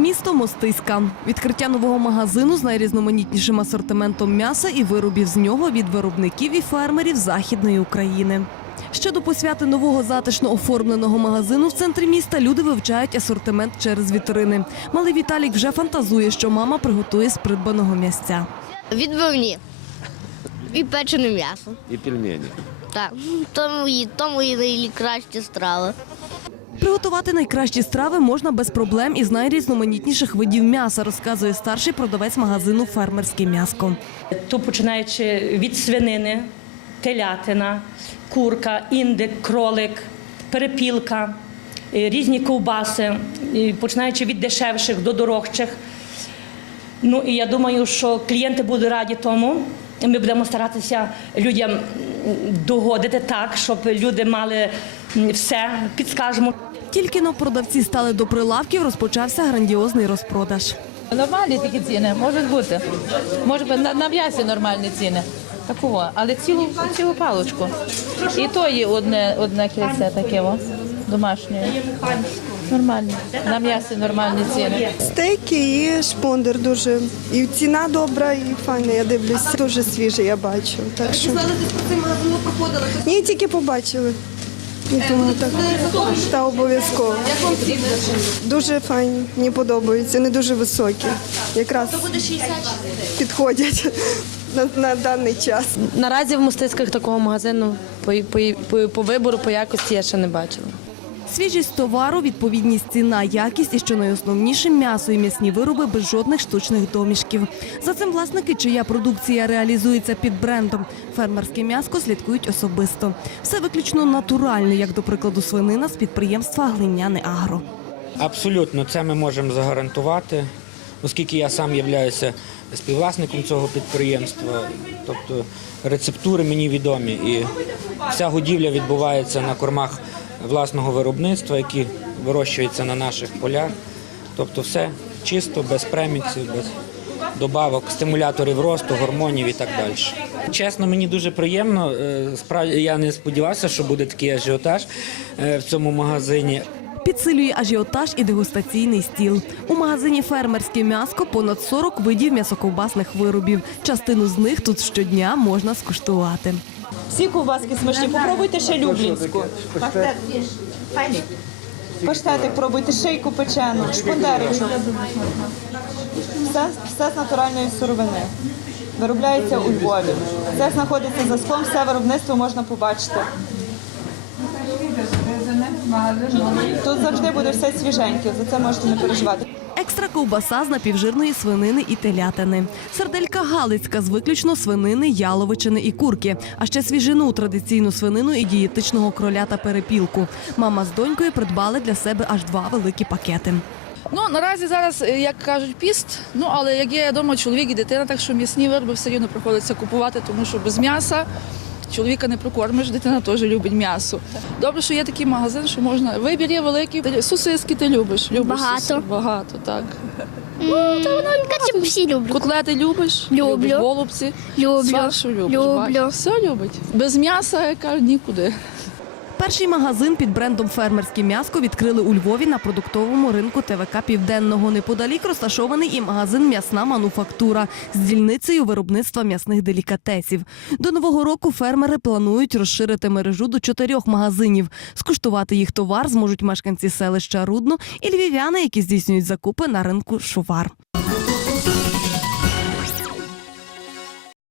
Місто Мостиська. Відкриття нового магазину з найрізноманітнішим асортиментом м'яса і виробів з нього від виробників і фермерів Західної України. Ще до посвяти нового затишно оформленого магазину в центрі міста люди вивчають асортимент через вітрини. Малий Віталік вже фантазує, що мама приготує з придбаного м'ясця. Відбивні. І печене м'ясо. і пельмені. Так. Тому і тому і найкращі страви. Приготувати найкращі страви можна без проблем із найрізноманітніших видів м'яса, розказує старший продавець магазину Фермерське м'яско. То починаючи від свинини, телятина, курка, індик, кролик, перепілка, е, різні ковбаси, починаючи від дешевших до дорогчих. Ну і я думаю, що клієнти будуть раді тому. Ми будемо старатися людям догодити так, щоб люди мали все, підскажемо. Тільки но продавці стали до прилавків, розпочався грандіозний розпродаж. Нормальні такі ціни, можуть бути. Може бути на, на м'ясі нормальні ціни. Такого, але цілу, цілу палочку. І то є одне, одне кільце таке о, домашнє. Нормальні. На м'ясі нормальні ціни. Стейки і шпондер дуже. І ціна добра, і файна, я дивлюся. Дуже свіже, я бачу. Так що... Ні, тільки побачили. Тому так. Та обов'язково. Дуже файні, мені подобаються, не дуже високі. Якраз підходять на, на даний час. Наразі в мистецьких такого магазину по, по, по, по вибору, по якості я ще не бачила. Свіжість товару, відповідність ціна, якість і що найосновніше м'ясо і м'ясні вироби без жодних штучних домішків. За цим власники, чия продукція реалізується під брендом фермерське м'яско, слідкують особисто. Все виключно натуральне, як до прикладу свинина з підприємства Глиняне Агро. Абсолютно, це ми можемо загарантувати, оскільки я сам являюся співвласником цього підприємства. Тобто рецептури мені відомі і вся годівля відбувається на кормах власного виробництва, які вирощуються на наших полях. Тобто все чисто, без преміксів, без добавок, стимуляторів росту, гормонів і так далі. Чесно, мені дуже приємно. е, Справді я не сподівався, що буде такий ажіотаж е, в цьому магазині. Підсилює ажіотаж і дегустаційний стіл. У магазині фермерське м'яско понад 40 видів м'ясоковбасних виробів. Частину з них тут щодня можна скуштувати. Всі ковбаски смачні. Попробуйте ще люблінську. Паштетик пробуйте, шийку печену, шпондеричок. Все, все з натуральної сировини. Виробляється у Львові. Це знаходиться за склом, все виробництво можна побачити. Тут завжди буде все свіженьке, за це можете не переживати. Екстра ковбаса з напівжирної свинини і телятини. Серделька галицька з виключно свинини, яловичини і курки. А ще свіжину, традиційну свинину і дієтичного кроля та перепілку. Мама з донькою придбали для себе аж два великі пакети. Ну наразі зараз, е, як кажуть, піст. Ну але як є вдома чоловік і дитина, так що м'ясні вироби все рівно приходиться купувати, тому що без м'яса чоловіка не прокормиш, дитина теж любить м'ясо. Добре, що є такий магазин, що можна. Вибір є великий. Сосиски ти любиш. любиш Багато. сосиски? Багато, так. Каче всі люблю. Котлети любиш? Люблю. Любиш голубці? Люблю. Любиш? Люблю. бачиш? Все любить. Без м'яса, я кажу, нікуди. Перший магазин під брендом Фермерське м'яско відкрили у Львові на продуктовому ринку ТВК Південного. Неподалік розташований і магазин М'ясна мануфактура з дільницею виробництва м'ясних делікатесів. До нового року фермери планують розширити мережу до чотирьох магазинів. Скуштувати їх товар зможуть мешканці селища Рудно і львів'яни, які здійснюють закупи на ринку Шувар.